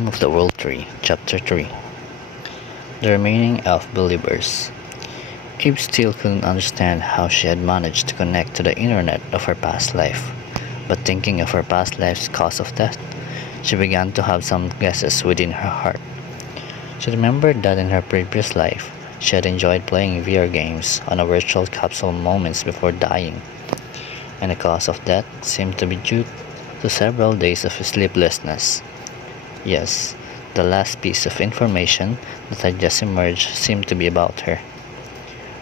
Game of the World 3, Chapter 3. The Remaining Elf Believers. Eve still couldn't understand how she had managed to connect to the internet of her past life, but thinking of her past life's cause of death, she began to have some guesses within her heart. She remembered that in her previous life, she had enjoyed playing VR games on a virtual capsule moments before dying, and the cause of death seemed to be due to several days of sleeplessness. Yes, the last piece of information that had just emerged seemed to be about her.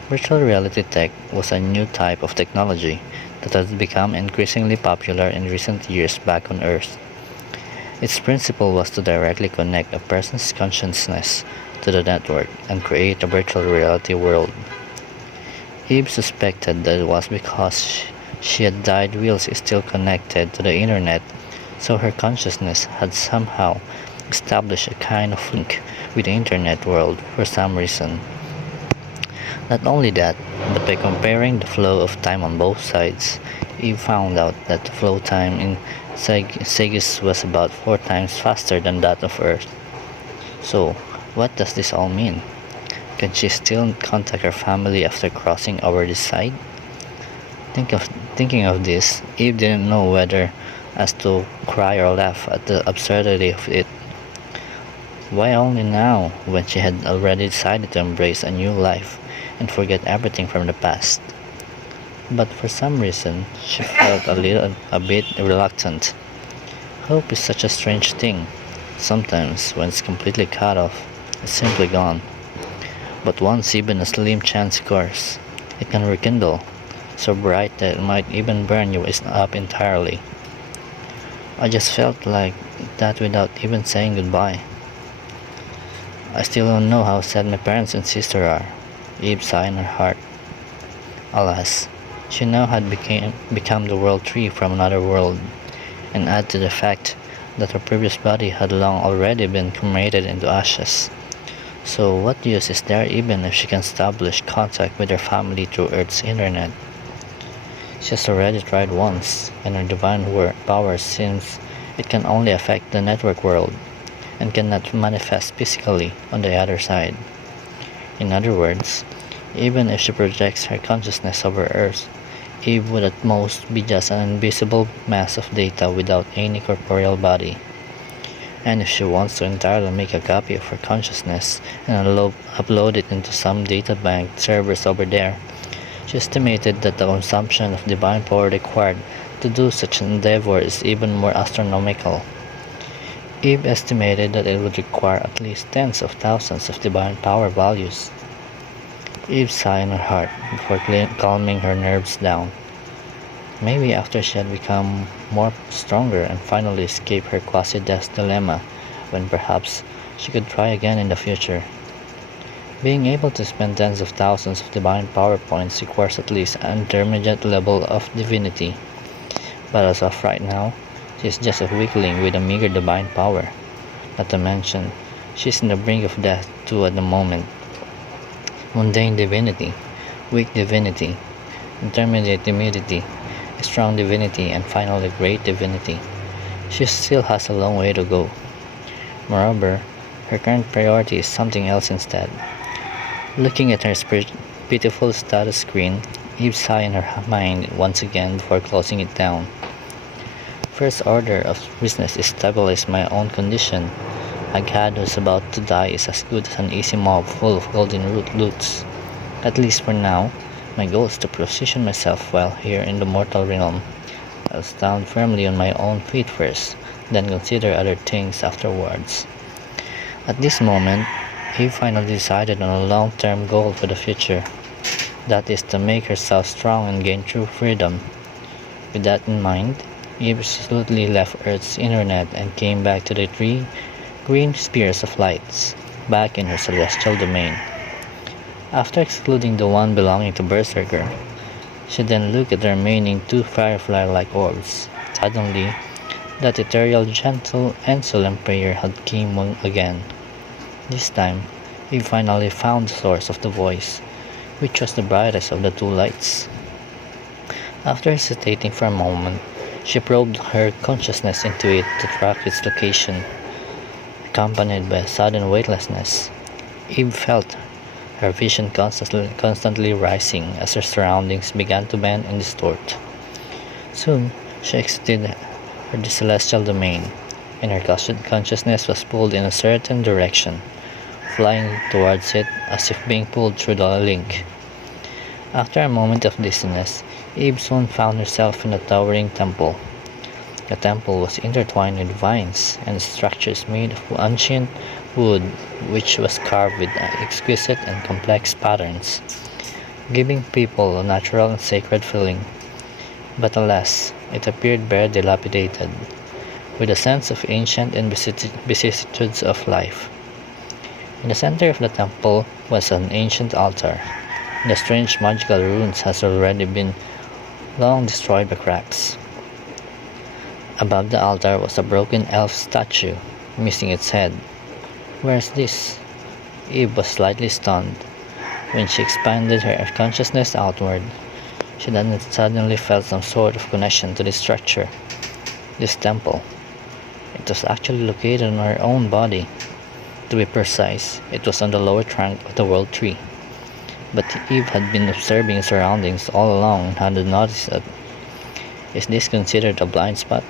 Virtual reality tech was a new type of technology that has become increasingly popular in recent years back on Earth. Its principle was to directly connect a person's consciousness to the network and create a virtual reality world. Eve suspected that it was because she had died while still connected to the internet, so her consciousness had somehow established a kind of link with the internet world for some reason. Not only that, but by comparing the flow of time on both sides, Eve found out that the flow time in Segis was about 4 times faster than that of Earth. So, what does this all mean? Can she still contact her family after crossing over this side? Thinking of this, Eve didn't know whether as to cry or laugh at the absurdity of it. Why only now, when she had already decided to embrace a new life and forget everything from the past? But for some reason, she felt a bit reluctant. Hope is such a strange thing. Sometimes, when it's completely cut off, it's simply gone. But once even a slim chance occurs, it can rekindle, so bright that it might even burn you up entirely. I just felt like that without even saying goodbye. I still don't know how sad my parents and sister are. Eve sighed in her heart. Alas, she now had become the World Tree from another world, and add to the fact that her previous body had long already been cremated into ashes. So what use is there even if she can establish contact with her family through Earth's internet? She has already tried once, and her divine power seems it can only affect the network world, and cannot manifest physically on the other side. In other words, even if she projects her consciousness over Earth, Eve would at most be just an invisible mass of data without any corporeal body. And if she wants to entirely make a copy of her consciousness and upload it into some data bank servers over there, she estimated that the consumption of divine power required to do such an endeavor is even more astronomical. Eve estimated that it would require at least tens of thousands of divine power values. Eve sighed in her heart before calming her nerves down. Maybe after she had become more stronger and finally escaped her quasi-death dilemma, when perhaps she could try again in the future. Being able to spend tens of thousands of divine power points requires at least an intermediate level of divinity. But as of right now, she is just a weakling with a meager divine power. Not to mention, she is on the brink of death too at the moment. Mundane divinity, weak divinity, intermediate divinity, strong divinity, and finally great divinity. She still has a long way to go. Moreover, her current priority is something else instead. Looking at her pitiful status screen, Eve sighed in her mind once again before closing it down. First order of business is stabilize my own condition. A god who's about to die is as good as an easy mob full of golden loots. At least for now, my goal is to position myself well here in the mortal realm. I'll stand firmly on my own feet first, then consider other things afterwards. At this moment, Eve finally decided on a long-term goal for the future. That is to make herself strong and gain true freedom. With that in mind, Eve resolutely left Earth's internet and came back to the 3 green spheres of lights, back in her celestial domain. After excluding the one belonging to Berserker, she then looked at the remaining 2 firefly-like orbs. Suddenly, that ethereal, gentle, and solemn prayer had came again. This time, Eve finally found the source of the voice, which was the brightest of the 2 lights. After hesitating for a moment, she probed her consciousness into it to track its location. accompanied by a sudden weightlessness. Eve felt her vision constantly rising as her surroundings began to bend and distort. Soon, she exited her celestial domain, and her consciousness was pulled in a certain direction, flying towards it as if being pulled through the link. After a moment of dizziness, Eve soon found herself in a towering temple. The temple was intertwined with vines and structures made of ancient wood which was carved with exquisite and complex patterns, giving people a natural and sacred feeling. But alas, it appeared very dilapidated, with a sense of ancient and vicissitudes of life. In the center of the temple was an ancient altar. The strange magical runes had already been long destroyed by cracks. Above the altar was a broken elf statue, missing its head. Where's this? Eve was slightly stunned. When she expanded her consciousness outward, she then suddenly felt some sort of connection to this structure, this temple. It was actually located on her own body. To be precise, it was on the lower trunk of the world tree. But Eve had been observing her surroundings all along and hadn't noticed it. Is this considered a blind spot?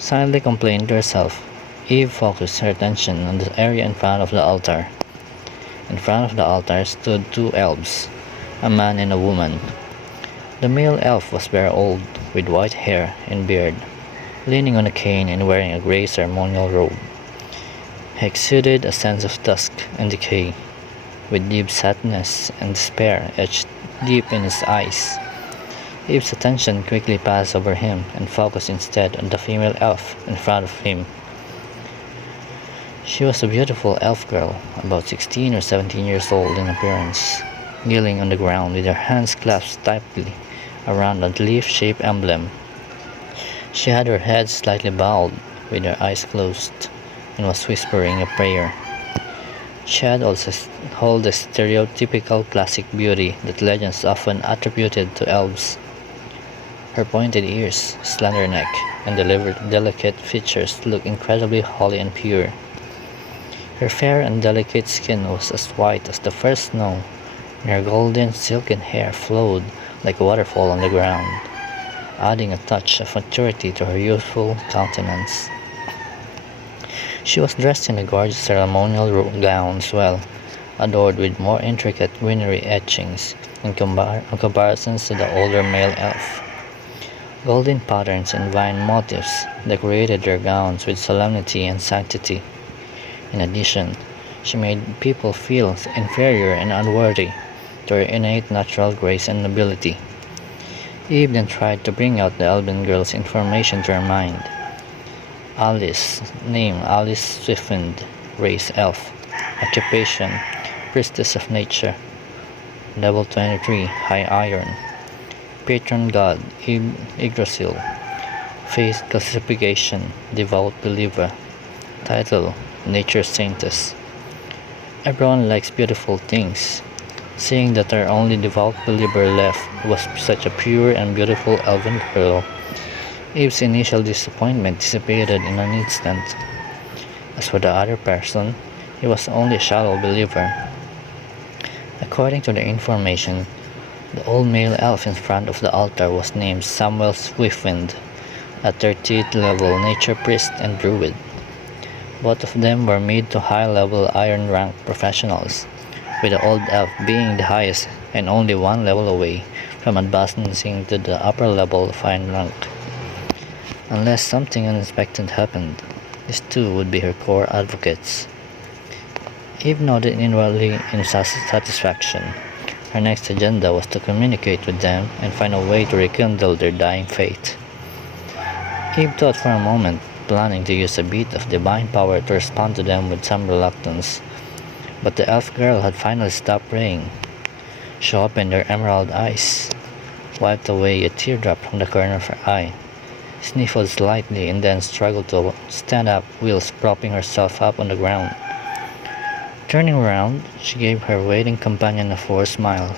Silently complaining to herself, Eve focused her attention on the area in front of the altar. In front of the altar stood two elves, a man and a woman. The male elf was very old, with white hair and beard, leaning on a cane and wearing a gray ceremonial robe. He exuded a sense of dusk and decay, with deep sadness and despair etched deep in his eyes. Eve's attention quickly passed over him and focused instead on the female elf in front of him. She was a beautiful elf girl, about 16 or 17 years old in appearance, kneeling on the ground with her hands clasped tightly around a leaf-shaped emblem. She had her head slightly bowed, with her eyes closed, and was whispering a prayer. She had also held the stereotypical classic beauty that legends often attributed to elves. Her pointed ears, slender neck, and delicate features looked incredibly holy and pure. Her fair and delicate skin was as white as the first snow, and her golden silken hair flowed like a waterfall on the ground, adding a touch of maturity to her youthful countenance. She was dressed in a gorgeous ceremonial gown as well, adorned with more intricate greenery etchings in comparisons to the older male elf. Golden patterns and vine motifs decorated her gowns with solemnity and sanctity. In addition, she made people feel inferior and unworthy to her innate natural grace and nobility. Eve then tried to bring out the elven girl's information to her mind. Alice, name Alice Swiftwind, race elf, occupation priestess of nature, level 23, high iron, patron god Yggdrasil, faith classification devout believer, title nature saintess. Everyone likes beautiful things. Seeing that our only devout believer left was such a pure and beautiful elven girl, Eve's initial disappointment dissipated in an instant. As for the other person, he was only a shallow believer. According to the information, the old male elf in front of the altar was named Samuel Swiftwind, a 30th level nature priest and druid. Both of them were mid to high level iron rank professionals, with the old elf being the highest and only one level away from advancing to the upper level fine rank. Unless something unexpected happened, these two would be her core advocates. Eve nodded inwardly in satisfaction. Her next agenda was to communicate with them and find a way to rekindle their dying faith. Eve thought for a moment, planning to use a bit of divine power to respond to them with some reluctance. But the elf girl had finally stopped praying. She opened her emerald eyes, wiped away a teardrop from the corner of her eye, sniffled slightly, and then struggled to stand up whilst propping herself up on the ground. Turning around, she gave her waiting companion a forced smile,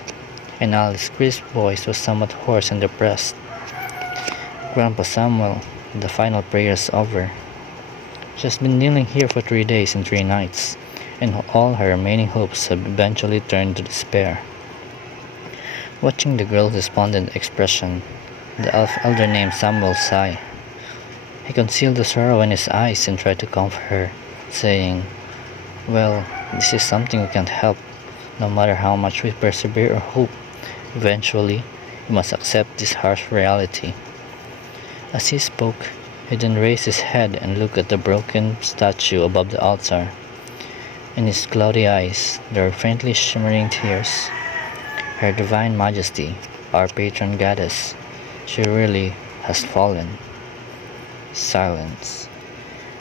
and Alice's crisp voice was somewhat hoarse and depressed. Grandpa Samuel, the final prayers over. She has been kneeling here for 3 days and 3 nights, and all her remaining hopes have eventually turned to despair. Watching the girl's despondent expression, the elder named Samuel sighed. He concealed the sorrow in his eyes and tried to comfort her, saying, "Well, this is something we can't help. No matter how much we persevere or hope, eventually we must accept this harsh reality." As he spoke, he then raised his head and looked at the broken statue above the altar. In his cloudy eyes there were faintly shimmering tears. Her divine majesty, our patron goddess, she really has fallen. Silence.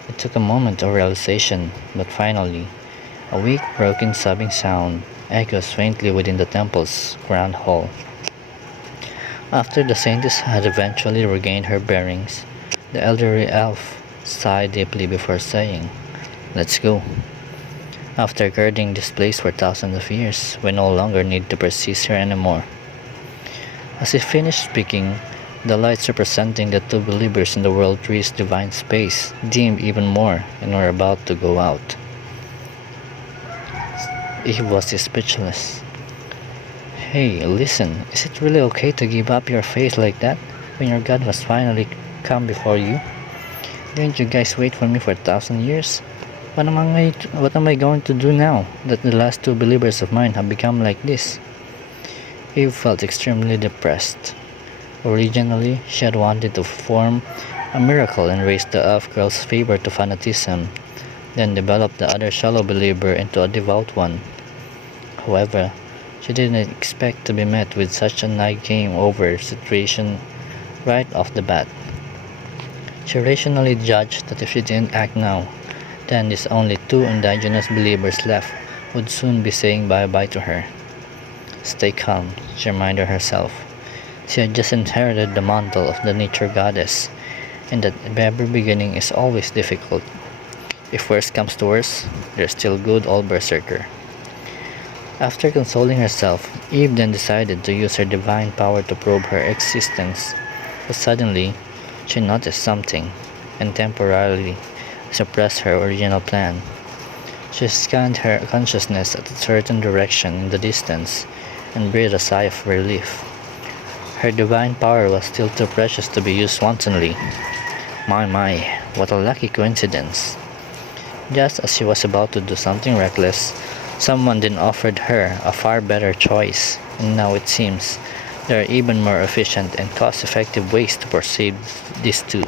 It took a moment of realization, but finally, a weak, broken, sobbing sound echoes faintly within the temple's grand hall. After the saintess had eventually regained her bearings, the elderly elf sighed deeply before saying, "Let's go." After guarding this place for thousands of years, we no longer need to persist here anymore. As he finished speaking, the lights representing the two believers in the world tree's divine space dimmed even more and were about to go out. Eve was speechless. "Hey, listen, is it really okay to give up your faith like that when your God was finally come before you? Didn't you guys wait for me for 1,000 years? What am I going to do now that the last two believers of mine have become like this?" Eve felt extremely depressed. Originally, she had wanted to perform a miracle and raise the elf girl's favor to fanaticism, then develop the other shallow believer into a devout one. However, she didn't expect to be met with such a game over situation right off the bat. She rationally judged that if she didn't act now, then these only two indigenous believers left would soon be saying bye-bye to her. Stay calm, she reminded herself. She had just inherited the mantle of the nature goddess, and that every beginning is always difficult. If worst comes to worst, there's still good old berserker. After consoling herself, Eve then decided to use her divine power to probe her existence, but suddenly, she noticed something, and temporarily suppressed her original plan. She scanned her consciousness at a certain direction in the distance, and breathed a sigh of relief. Her divine power was still too precious to be used wantonly. My, what a lucky coincidence. Just as she was about to do something reckless, someone then offered her a far better choice, and now it seems there are even more efficient and cost-effective ways to perceive these two.